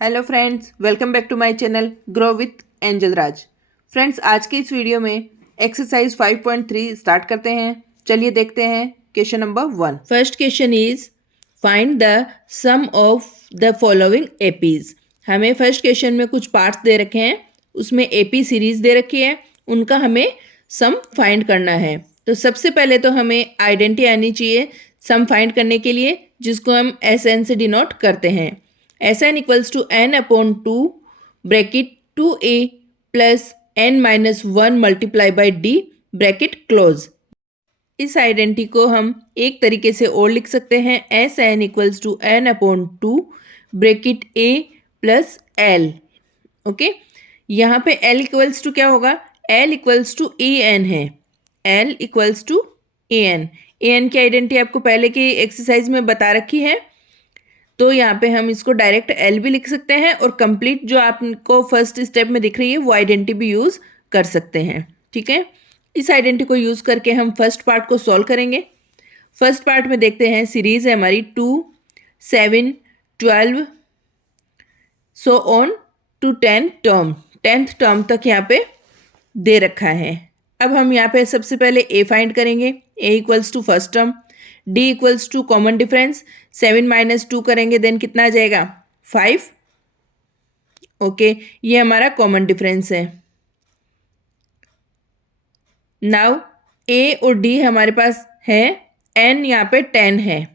Hello friends, welcome back to my channel grow with Angel Raj. Friends, आज के इस video में एक्सरसाइज 5.3 स्टार्ट करते हैं। चलिए देखते हैं question number 1। First question is find the sum of the following APs. हमें फर्स्ट क्वेश्चन में कुछ पार्ट्स दे रखे हैं, उसमें एपी सीरीज दे रखी है, उनका हमें सम फाइंड करना है। तो सबसे पहले तो हमें आइडेंटिटी आनी चाहिए सम फाइंड करने के लिए, जिसको हम एस एन से डिनोट करते हैं। Sn equals to n upon 2 bracket 2a plus n minus 1 multiply by d bracket close। इस आइडेंटिटी को हम एक तरीके से और लिख सकते हैं Sn equals to n upon 2 bracket a plus l। Okay, यहाँ पे l equals to क्या होगा? l equals to an है। l equals to an की आइडेंटिटी आपको पहले की एक्सरसाइज में बता रखी है, तो यहाँ पे हम इसको डायरेक्ट एल भी लिख सकते हैं और कंप्लीट जो आपको फर्स्ट स्टेप में दिख रही है वो आइडेंटिटी भी यूज़ कर सकते हैं। ठीक है, इस आइडेंटिटी को यूज़ करके हम फर्स्ट पार्ट को सॉल्व करेंगे। फर्स्ट पार्ट में देखते हैं, सीरीज है हमारी 2, 7, 12 so on to 10 term, 10th term तक यहाँ पे दे रखा है। अब हम यहाँ पे सबसे पहले ए फाइंड करेंगे। A equals to first term, D equals to common difference, 7 minus 2 करेंगे देन कितना आ जाएगा? 5। ओके, ये हमारा कॉमन डिफरेंस है। नाउ ए और डी हमारे पास है, एन यहाँ पे 10 है,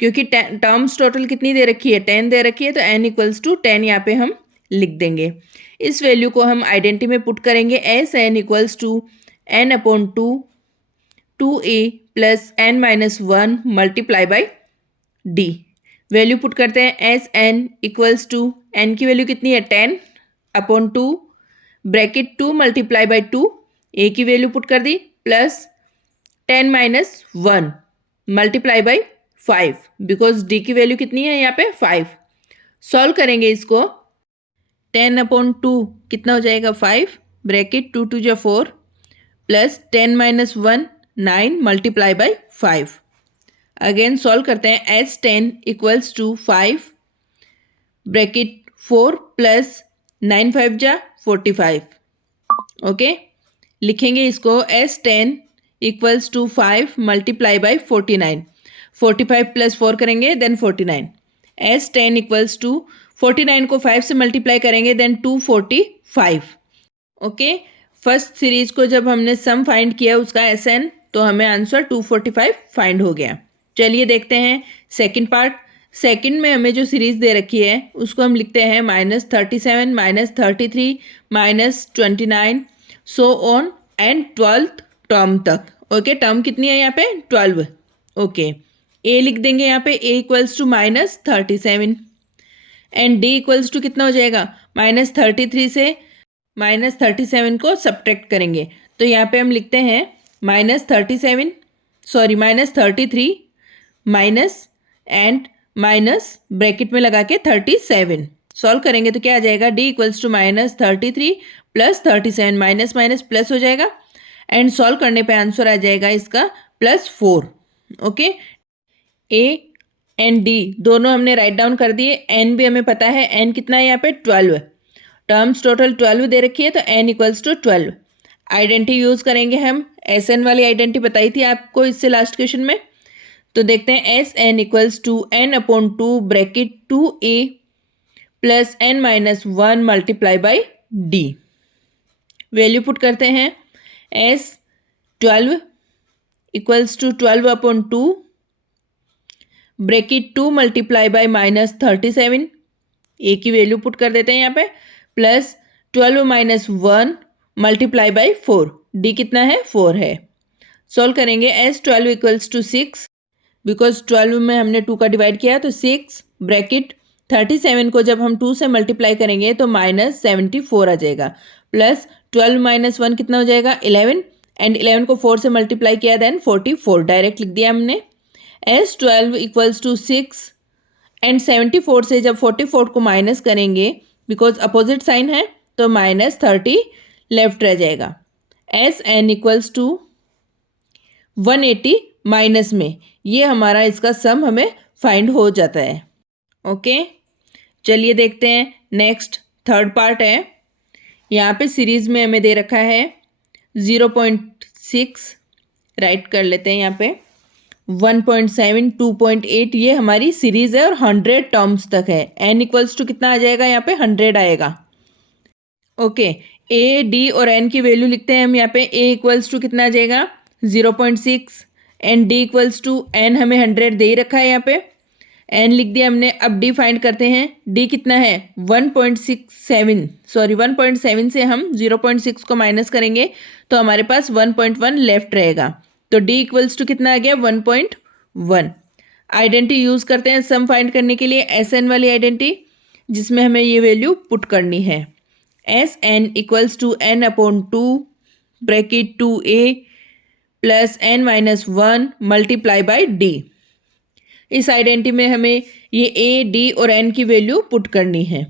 क्योंकि टर्म्स टोटल कितनी दे रखी है? 10 दे रखी है, तो एन इक्वल्स टू 10 यहाँ पे हम लिख देंगे। इस वैल्यू को हम आइडेंटिटी में पुट करेंगे। S N equals to N upon 2 A plus N minus 1 multiply by D. Value put करते हैं। S N equals to N की वैल्यू कितनी है? 10 upon 2 bracket 2 multiply by 2, A की वैल्यू पुट कर दी, plus 10 minus 1 multiply by 5, because D की value कितनी है यहाँ पे? 5। सॉल्व करेंगे इसको। 10 अपॉन 2 कितना हो जाएगा? 5 ब्रैकेट 2 2 जा 4 plus 10 minus 1 9 multiply by 5। Again solve करते हैं। S 10 equals to 5 bracket 4 plus 9 5 जा 45। ओके, लिखेंगे इसको। S 10 equals to 5 multiply by 49, 45 plus 4 करेंगे देन 49। एस 10 इक्वल्स टू 49 को 5 से मल्टीप्लाई करेंगे देन 245। ओके, फर्स्ट सीरीज को जब हमने सम फाइंड किया उसका एस एन, तो हमें आंसर 245 फाइंड हो गया। चलिए देखते हैं सेकंड पार्ट। सेकंड में हमें जो सीरीज दे रखी है उसको हम लिखते हैं -37 -33 -29 so on and 12th term तक। ओके, टर्म कितनी है यहाँ पे? 12। ओके, ए लिख देंगे यहाँ पे। A equals to -37 and D equals to कितना हो जाएगा? -33 से -37 को सब्ट्रैक्ट करेंगे, तो यहाँ पे हम लिखते हैं -33 माइनस एंड माइनस ब्रैकेट में लगा के 37। सॉल्व करेंगे तो क्या आ जाएगा? D equals to -33 plus 37, minus minus plus हो जाएगा, एंड सॉल्व करने पे आंसर आ जाएगा इसका +4। ओके, ए एंड डी दोनों हमने राइट डाउन कर दिए। एन भी हमें पता है, एन कितना है यहाँ पे? 12। टर्म्स टोटल 12 दे रखी है, तो n equals to 12। Identity use करेंगे हम। एस एन वाली आइडेंटिटी बताई थी आपको इससे लास्ट क्वेश्चन में, तो देखते हैं। S N equals to N upon 2 bracket 2a plus N minus 1 multiply by D. Value put करते हैं। S 12 equals to 12 upon 2 bracket 2 multiply by -37, A की वैल्यू पुट कर देते हैं यहाँ पे, plus 12 minus 1 multiply by 4, D कितना है? 4 है। सॉल्व करेंगे। एस 12 इक्वल्स टू 6, बिकॉज 12 में हमने 2 का डिवाइड किया, तो 6 ब्रैकेट 37 को जब हम 2 से मल्टीप्लाई करेंगे तो -74 आ जाएगा, प्लस 12 माइनस 1 कितना हो जाएगा? 11, एंड 11 को 4 से मल्टीप्लाई किया देन 44, डायरेक्ट लिख दिया हमने। एस 12 इक्वल्स टू 6 एंड 74 से जब 44 को माइनस करेंगे, बिकॉज अपोजिट साइन है, तो -30 लेफ्ट रह जाएगा। S N equals to 180 minus में, ये हमारा इसका सम हमें फाइंड हो जाता है। ओके, चलिए देखते हैं नेक्स्ट थर्ड पार्ट है। यहाँ पे सीरीज में हमें दे रखा है 0.6, राइट कर लेते हैं यहाँ पे 1.7, 2.8, ये हमारी सीरीज है और 100 टर्म्स तक है। n इक्वल्स टू कितना आ जाएगा, यहाँ पे 100 आएगा। ओके, a, d और n की वैल्यू लिखते हैं हम यहाँ पे। a इक्वल्स टू कितना आ जाएगा 0.6 and d equals to n हमें 100 दे ही रखा है यहाँ पे, n लिख दिया हमने। अब d फाइंड करते हैं। d कितना है 1.67, सॉरी 1.7 से हम 0.6 को माइनस करेंगे तो हमारे पास 1.1 लेफ्ट रहेगा। तो d इक्वल्स टू कितना आ गया 1.1। आइडेंटिटी यूज़ करते हैं सम फाइंड करने के लिए, SN वाली आइडेंटिटी, जिसमें हमें ये वैल्यू पुट करनी है। SN equals to n upon 2 bracket 2a plus n minus 1 multiply by d। इस आइडेंटिटी में हमें ये a, d और n की वैल्यू पुट करनी है।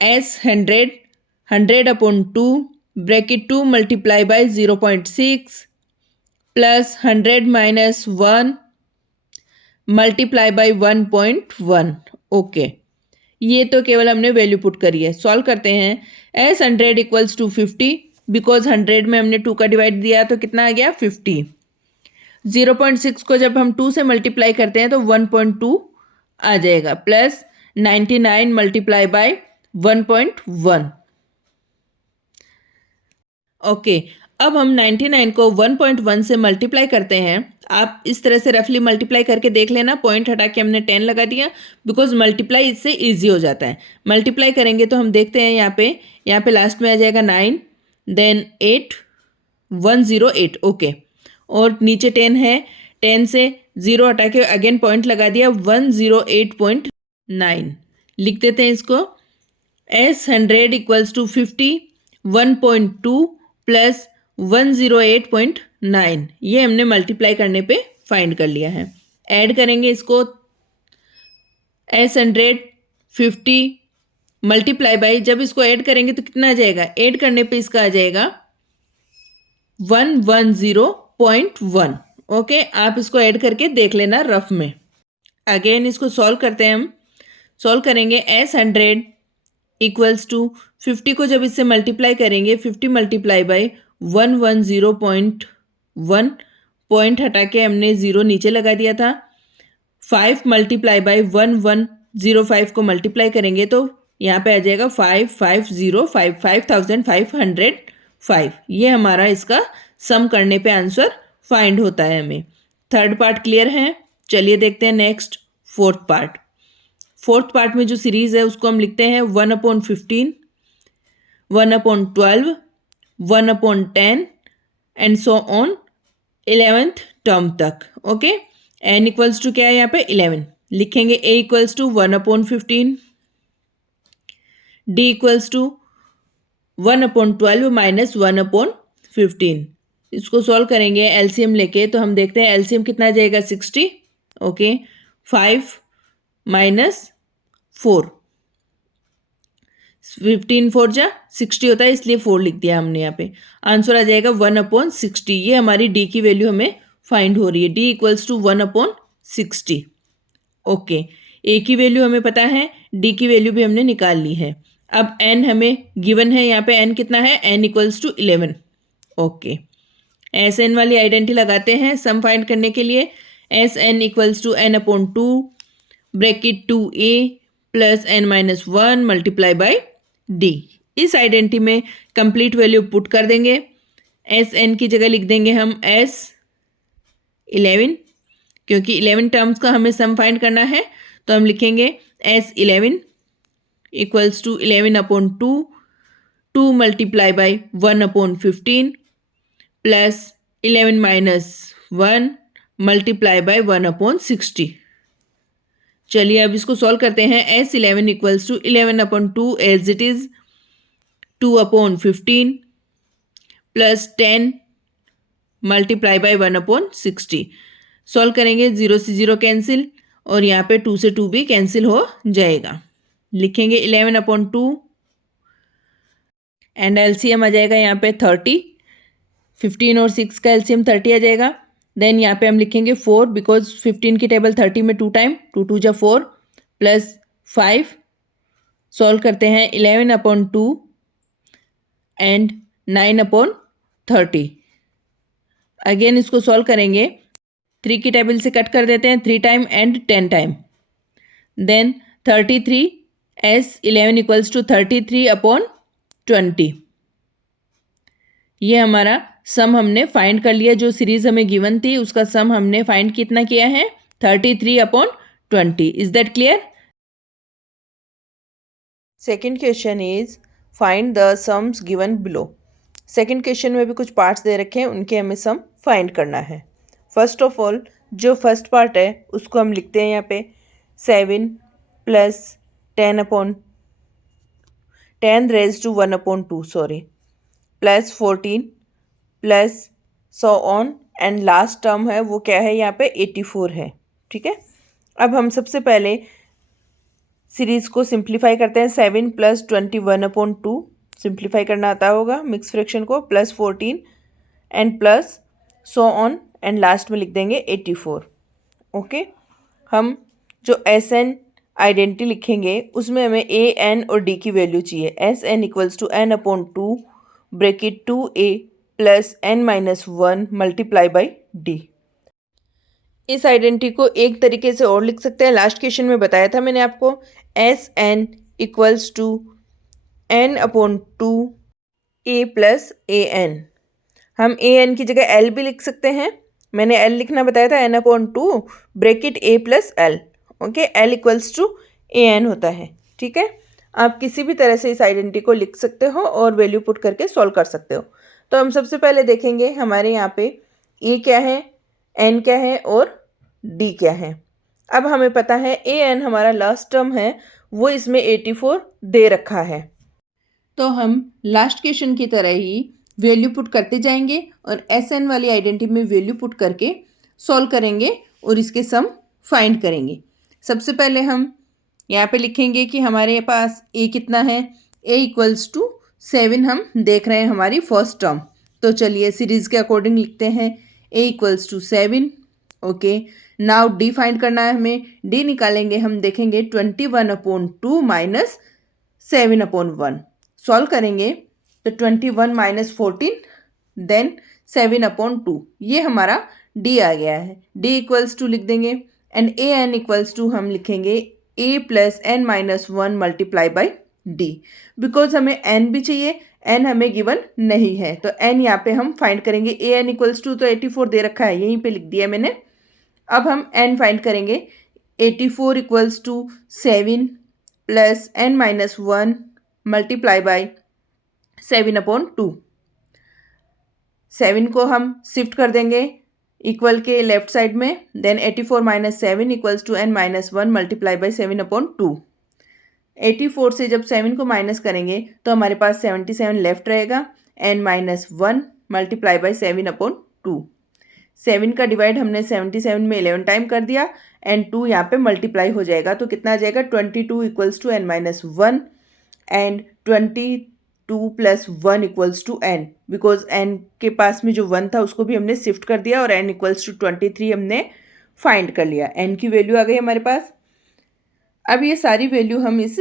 S 100 upon 2 bracket 2 multiply by 0.6 plus 100 minus 1 multiply by 1.1। Okay, ये तो केवल हमने वैल्यू पुट करी है। सॉल्व करते हैं। S 100 इक्वल्स टू 50, बिकॉज 100 में हमने 2 का डिवाइड दिया तो कितना आ गया 50। 0.6 को जब हम 2 से मल्टीप्लाई करते हैं तो 1.2 आ जाएगा, प्लस 99 मल्टीप्लाई बाय 1.1। ओके, अब हम 99 को 1.1 से मल्टीप्लाई करते हैं। आप इस तरह से रफली मल्टीप्लाई करके देख लेना, पॉइंट हटा के हमने 10 लगा दिया, बिकॉज मल्टीप्लाई इससे इजी हो जाता है। मल्टीप्लाई करेंगे तो हम देखते हैं यहाँ पे लास्ट में आ जाएगा 9, देन 8, 108। ओके, और नीचे 10 है, 10 से 0 हटा के अगेन पॉइंट लगा दिया, 108.9 लिख देते हैं इसको। S 100 इक्वल्स टू 50, 1.2 प्लस 108.9, ये हमने मल्टीप्लाई करने पे फाइंड कर लिया है। ऐड करेंगे इसको, S 100 50 मल्टीप्लाई बाई, जब इसको ऐड करेंगे तो कितना आ जाएगा, ऐड करने पे इसका आ जाएगा 110.1। ओके, आप इसको ऐड करके देख लेना रफ में। अगेन इसको सॉल्व करते हैं हम। सॉल्व करेंगे S 100 इक्वल्स टू 50 को जब इससे मल्टीप्लाई करेंगे, 50 मल्टीप्लाई बाई 110.1, पॉइंट हटा के हमने 0 नीचे लगा दिया था। 5 मल्टीप्लाई बाई 1105 को मल्टीप्लाई करेंगे तो यहाँ पे आ जाएगा 5505, ये हमारा इसका सम करने पे आंसर फाइंड होता है हमें। थर्ड पार्ट क्लियर है। चलिए देखते हैं next fourth part. Fourth part में जो सीरीज है उसको हम लिखते हैं 1/15, 1/12, 1/10 and so on 11th term तक। ओके, n इक्वल्स टू क्या है यहाँ पे 11 लिखेंगे। a equals to 1/15, d equals to 1/12 minus 1/15। इसको सॉल्व करेंगे एलसीएम लेके, तो हम देखते हैं एलसीएम कितना आ जाएगा 60। ओके, 5 माइनस 4, 15 4 जा 60 होता है, इसलिए 4 लिख दिया हमने यहाँ पे। आंसर आ जाएगा 1/60। ये हमारी d की वैल्यू हमें फाइंड हो रही है। d equals to 1/60। Okay, a की वैल्यू हमें पता है, d की वैल्यू भी हमने निकाल ली है। अब n हमें गिवन है, यहाँ पे n कितना है, n equals to 11। Okay, S N वाली आइडेंटिटी लगाते हैं सम फाइंड करने के लिए। S N equals to n/2 bracket 2a plus n minus 1 multiply by d। इस आइडेंटिटी में कंप्लीट वैल्यू पुट कर देंगे। एस एन की जगह लिख देंगे हम S11, क्योंकि 11 टर्म्स का हमें सम फाइंड करना है, तो हम लिखेंगे S11 equals to 11/2, 2 multiply by 1/15 plus 11 minus 1 multiply by 1/60। चलिए अब इसको सॉल्व करते हैं। S11 equals to 11/2 as it is 2/15 plus 10 multiply by 1/60। Solve करेंगे, 0 से 0 कैंसिल और यहाँ पे 2 से 2 भी कैंसिल हो जाएगा। लिखेंगे 11/2 एंड एलसीएम आ जाएगा यहाँ पे 30। 15 और 6 का एलसीएम 30 आ जाएगा। देन यहाँ पे हम लिखेंगे 4, बिकॉज 15 की टेबल 30 में 2 टाइम, 2 2 जा 4 प्लस 5 सॉल्व करते हैं 11/2 एंड 9/30। अगेन इसको सॉल्व करेंगे, 3 की टेबल से कट कर देते हैं 3 time and 10 time. Then 33 S11 equals to 33/20। ये हमारा सम हमने फाइंड कर लिया। जो सीरीज हमें गिवन थी उसका सम हमने फाइंड कितना किया है, 33/20। Is that clear? Second question is find the sums given below. Second question में भी कुछ पार्ट्स दे रखे हैं, उनके हमें सम फाइंड करना है। फर्स्ट ऑफ ऑल जो फर्स्ट पार्ट है उसको हम लिखते हैं यहाँ पे 7 + 10 raised to 1/2 sorry plus 14 plus so on and last term है वो क्या है यहाँ पे 84 है। ठीक है, अब हम सबसे पहले सीरीज को सिंप्लीफाई करते हैं। 7 + 21/2 सिंप्लीफाई करना आता होगा मिक्स फ्रैक्शन को, plus 14 and plus so on and last में लिख देंगे 84। ओके, हम जो एस एन आइडेंटिटी लिखेंगे उसमें हमें ए एन और डी की वैल्यू चाहिए। S N equals to n/2 bracket 2a + n-1 multiply by D. इस आइडेंटिटी को एक तरीके से और लिख सकते हैं, लास्ट क्वेश्चन में बताया था मैंने आपको। S N equals to n/2 a + an। हम ए एन की जगह एल भी लिख सकते हैं, मैंने एल लिखना बताया था, n/2 bracket a + l। Okay, L equals to A N होता है। ठीक है, आप किसी भी तरह से इस आइडेंटिटी को लिख सकते हो और वैल्यू पुट करके सॉल्व कर सकते हो। तो हम सबसे पहले देखेंगे हमारे यहाँ पे ए क्या है, एन क्या है और डी क्या है। अब हमें पता है ए एन हमारा लास्ट टर्म है, वो इसमें 84 दे रखा है। तो हम लास्ट क्वेश्चन की तरह ही वैल्यू पुट करते जाएंगे और एस एन वाली आइडेंटिटी में वैल्यू पुट करके सॉल्व करेंगे और इसके सम फाइंड करेंगे। सबसे पहले हम यहाँ पे लिखेंगे कि हमारे पास ए कितना है, ए इक्वल्स टू 7 हम देख रहे हैं हमारी फर्स्ट टर्म। तो चलिए सीरीज़ के अकॉर्डिंग लिखते हैं, A equals to 7। Okay, now D find करना है हमें। डी निकालेंगे, हम देखेंगे 21/2 माइनस 7/1। सॉल्व करेंगे तो 21 - 14 देन 7/2, ये हमारा डी आ गया है। डी इक्वल्स टू लिख देंगे and A N equals to हम लिखेंगे a + n-1 multiply by D. Because हमें n भी चाहिए, n हमें गिवन नहीं है तो n यहाँ पे हम फाइंड करेंगे। ए एन इक्वल्स टू तो 84 दे रखा है, यहीं पे लिख दिया मैंने। अब हम n फाइंड करेंगे, 84 equals to 7 + n-1 multiply by 7/2। 7 को हम शिफ्ट कर देंगे इक्वल के लेफ्ट साइड में, then 84 - 7 equals to n-1 multiply by 7/2। 84 से जब 7 को माइनस करेंगे तो हमारे पास 77 लेफ्ट रहेगा, n-1 मल्टीप्लाई बाई 7/2। 7 का डिवाइड हमने 77 में 11 टाइम कर दिया एंड 2 यहाँ पे मल्टीप्लाई हो जाएगा तो कितना आ जाएगा, 22 equals to n-1 and 22 + 1 equals to n। Because n के पास में जो 1 था उसको भी हमने शिफ्ट कर दिया और n इक्वल्स टू 23 हमने फाइंड कर लिया। n की वैल्यू आ गई हमारे पास। अब ये सारी वैल्यू हम इस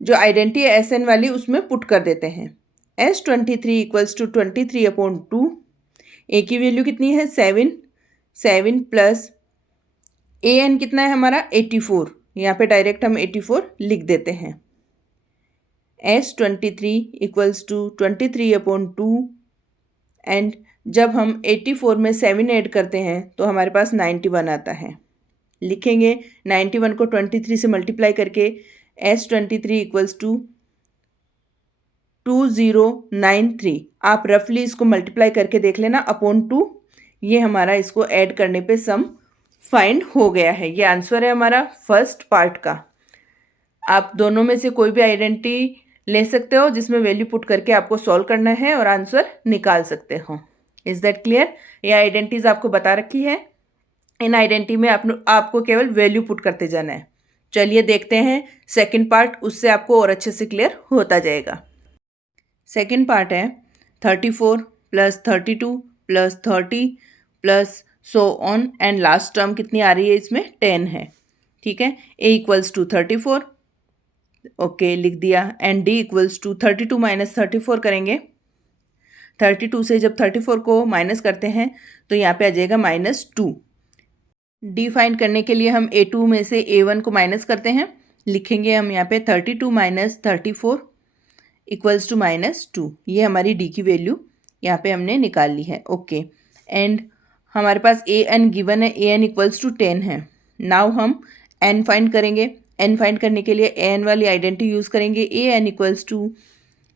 जो आइडेंटिटी है एस एन वाली उसमें पुट कर देते हैं। S23 equals to 23/2। ए की वैल्यू कितनी है, 7 प्लस ए एन कितना है हमारा 84, यहाँ पे डायरेक्ट हम 84 लिख देते हैं। S23 इक्वल्स टू 23/2 एंड जब हम 84 में 7 ऐड करते हैं तो हमारे पास 91 आता है। लिखेंगे 91 को 23 से मल्टीप्लाई करके, S23 इक्वल्स टू 2093। आप रफली इसको मल्टीप्लाई करके देख लेना /2। ये हमारा इसको ऐड करने पे सम फाइंड हो गया है। ये आंसर है हमारा फर्स्ट पार्ट का। आप दोनों में से कोई भी आइडेंटिटी ले सकते हो जिसमें वैल्यू पुट करके आपको सॉल्व करना है और आंसर निकाल सकते हो। Is that clear? ये आइडेंटिटीज आपको बता रखी है, इन आइडेंटिटी में आपको केवल वैल्यू पुट करते जाना है। चलिए देखते हैं सेकंड पार्ट, उससे आपको और अच्छे से क्लियर होता जाएगा। सेकंड पार्ट है 34 + 32 + 30 plus so on and last term कितनी आ रही है इसमें, 10 है। ठीक है, a इक्वल्स टू 34 ओके लिख दिया। And D equals to 32 minus 34 करेंगे। 32 से जब 34 को माइनस करते हैं तो यहाँ पे आ जाएगा -2। डी फाइंड करने के लिए हम A2 में से A1 को माइनस करते हैं। लिखेंगे हम यहाँ पे 32 माइनस 34 इक्वल्स टू -2। ये हमारी डी की वैल्यू यहाँ पे हमने निकाल ली है। ओके एंड हमारे पास an गिवन है, an इक्वल्स टू 10 है। नाउ हम n फाइंड करेंगे। n फाइंड करने के लिए an वाली आइडेंटिटी यूज़ करेंगे। an equals to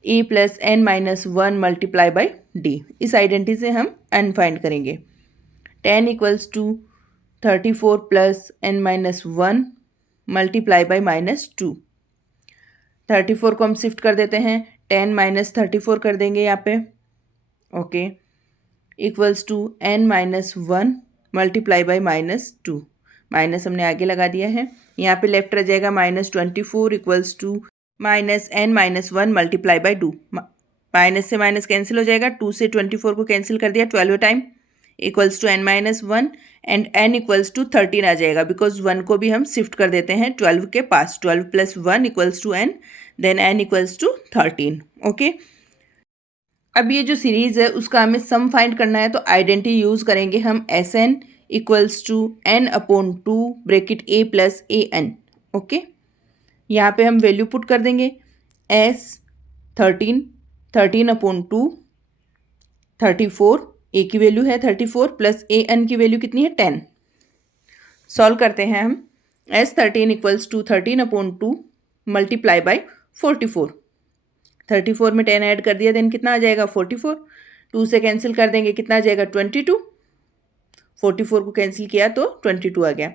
a plus n minus 1 multiply by D. इस आइडेंटिटी से हम n फाइंड करेंगे। 10 equals to 34 plus n minus 1 multiply by -2। 34 को हम शिफ्ट कर देते हैं, 10 माइनस 34 कर देंगे यहाँ पे। Okay equals to n minus 1 multiply by -2। Minus हमने आगे लगा दिया है। यहाँ पे लेफ्ट रह जाएगा -24 equals to -n minus 1 multiply by 2। Minus से माइनस कैंसिल हो जाएगा, 2 से 24 को कैंसिल कर दिया 12 time equals to n minus 1 and n equals to 13 आ जाएगा बिकॉज 1 को भी हम शिफ्ट कर देते हैं 12 के पास। 12 plus 1 equals to n, then n equals to 13। Okay अब ये जो सीरीज़ है उसका हमें सम फाइंड करना है, तो आइडेंटिटी यूज़ करेंगे हम Sn equals to n upon 2 bracket a plus A N. Okay यहाँ पे हम वैल्यू पुट कर देंगे। s 13 अपॉन 2 34, a की वैल्यू है 34 प्लस ए एन की वैल्यू कितनी है 10। सॉल्व करते हैं हम। s 13 equals to 13 upon 2 multiply by 44। 34 में 10 ऐड कर दिया, देन कितना आ जाएगा 44। 2 से कैंसिल कर देंगे, कितना आ जाएगा 22। 44 को कैंसिल किया तो 22 आ गया।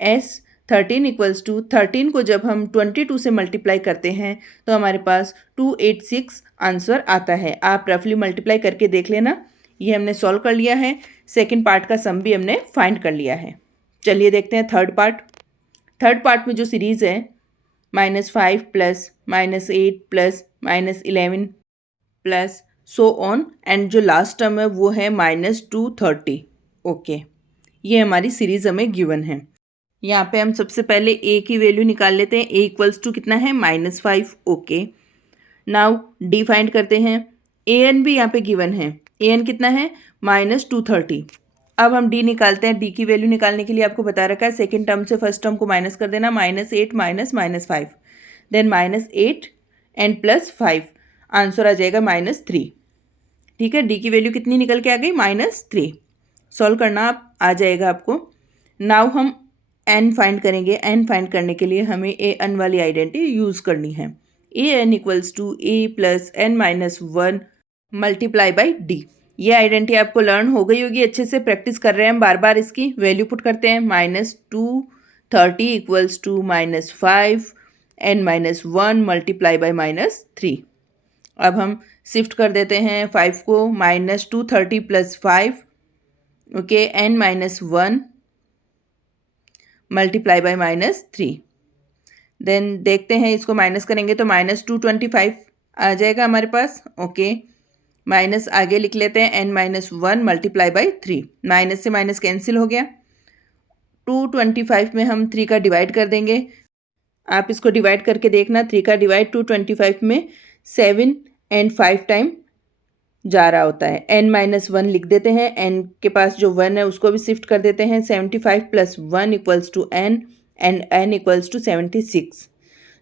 s 13 इक्वल्स टू 13 को जब हम 22 से मल्टीप्लाई करते हैं तो हमारे पास 286 आंसर आता है। आप रफली मल्टीप्लाई करके देख लेना। ये हमने सॉल्व कर लिया है। सेकंड पार्ट का सम भी हमने फाइंड कर लिया है। चलिए देखते हैं थर्ड पार्ट। थर्ड पार्ट में जो सीरीज़ है -5 plus -8 plus -11 plus so on and जो लास्ट टर्म है वो है -230। ओके ये हमारी सीरीज़ हमें गिवन है। यहाँ पे हम सबसे पहले a की वैल्यू निकाल लेते हैं। a इक्वल्स टू कितना है -5। ओके नाउ d फाइंड करते हैं। an भी यहाँ पे गिवन है। an कितना है -230। अब हम d निकालते हैं। d की वैल्यू निकालने के लिए आपको बता रखा है सेकेंड टर्म से फर्स्ट टर्म को माइनस कर देना। -8 minus -5 then -8 and plus 5 answer आ जाएगा -3। ठीक है d की वैल्यू कितनी निकल के आ गई -3। सॉल्व करना आप आ जाएगा आपको। नाउ हम n फाइंड करेंगे। n फाइंड करने के लिए हमें an वाली आइडेंटिटी यूज़ करनी है। an equals to a plus n minus 1 multiply by D. ये आइडेंटिटी आपको लर्न हो गई होगी, अच्छे से प्रैक्टिस कर रहे हैं हम बार बार। इसकी वैल्यू पुट करते हैं। -230 equals to -5 n minus 1 multiply by -3। अब हम शिफ्ट कर देते हैं 5 को। -230 plus 5 okay n minus 1 multiply by -3। Then देखते हैं इसको माइनस करेंगे तो -225 आ जाएगा हमारे पास। ओके माइनस आगे लिख लेते हैं n minus 1 multiply by 3। Minus से माइनस कैंसिल हो गया। 225 में हम 3 का डिवाइड कर देंगे। आप इसको डिवाइड करके देखना। 3 का डिवाइड 225 में 7 एंड 5 टाइम जा रहा होता है। n माइनस 1 लिख देते हैं। n के पास जो 1 है उसको भी शिफ्ट कर देते हैं। 75 plus 1 equals to n and n equals to 76।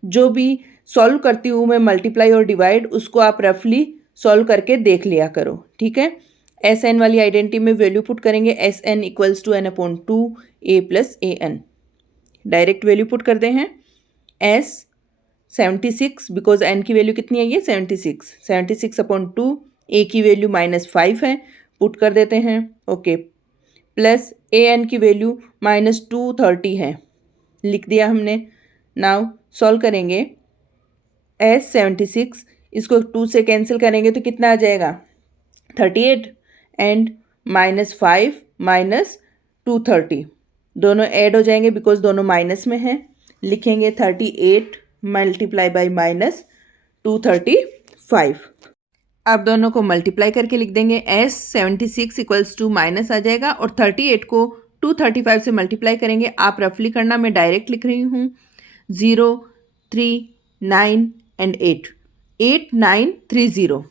जो भी सॉल्व करती हूँ मैं मल्टीप्लाई और डिवाइड, उसको आप रफली सॉल्व करके देख लिया करो। ठीक है एस एन वाली आइडेंटिटी में वैल्यू पुट करेंगे। S N equals to n upon 2 a plus A N. Direct value put करते हैं। s 76 बिकॉज n की वैल्यू कितनी है ये 76 अपॉन 2 a की वैल्यू -5 है, पुट कर देते हैं। ओके प्लस ए एन की वैल्यू -230 है, लिख दिया हमने। नाउ सॉल्व करेंगे। s 76 इसको 2 से कैंसिल करेंगे तो कितना आ जाएगा 38 एंड -5 -230 दोनों ऐड हो जाएंगे बिकॉज दोनों माइनस में हैं। लिखेंगे 38 मल्टीप्लाई बाई -235। आप दोनों को मल्टीप्लाई करके लिख देंगे। s 76 इक्वल्स टू माइनस आ जाएगा और 38 को 235 से मल्टीप्लाई करेंगे। आप रफली करना, मैं डायरेक्ट लिख रही हूँ। 0 3 9 एंड 8, 8930,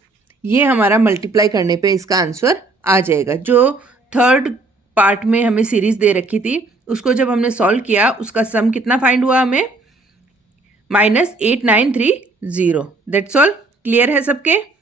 ये हमारा मल्टीप्लाई करने पे इसका आंसर आ जाएगा। जो थर्ड पार्ट में हमें सीरीज दे रखी थी उसको जब हमने सॉल्व किया उसका सम कितना फाइंड हुआ हमें, -8930। That's all. क्लियर है सबके?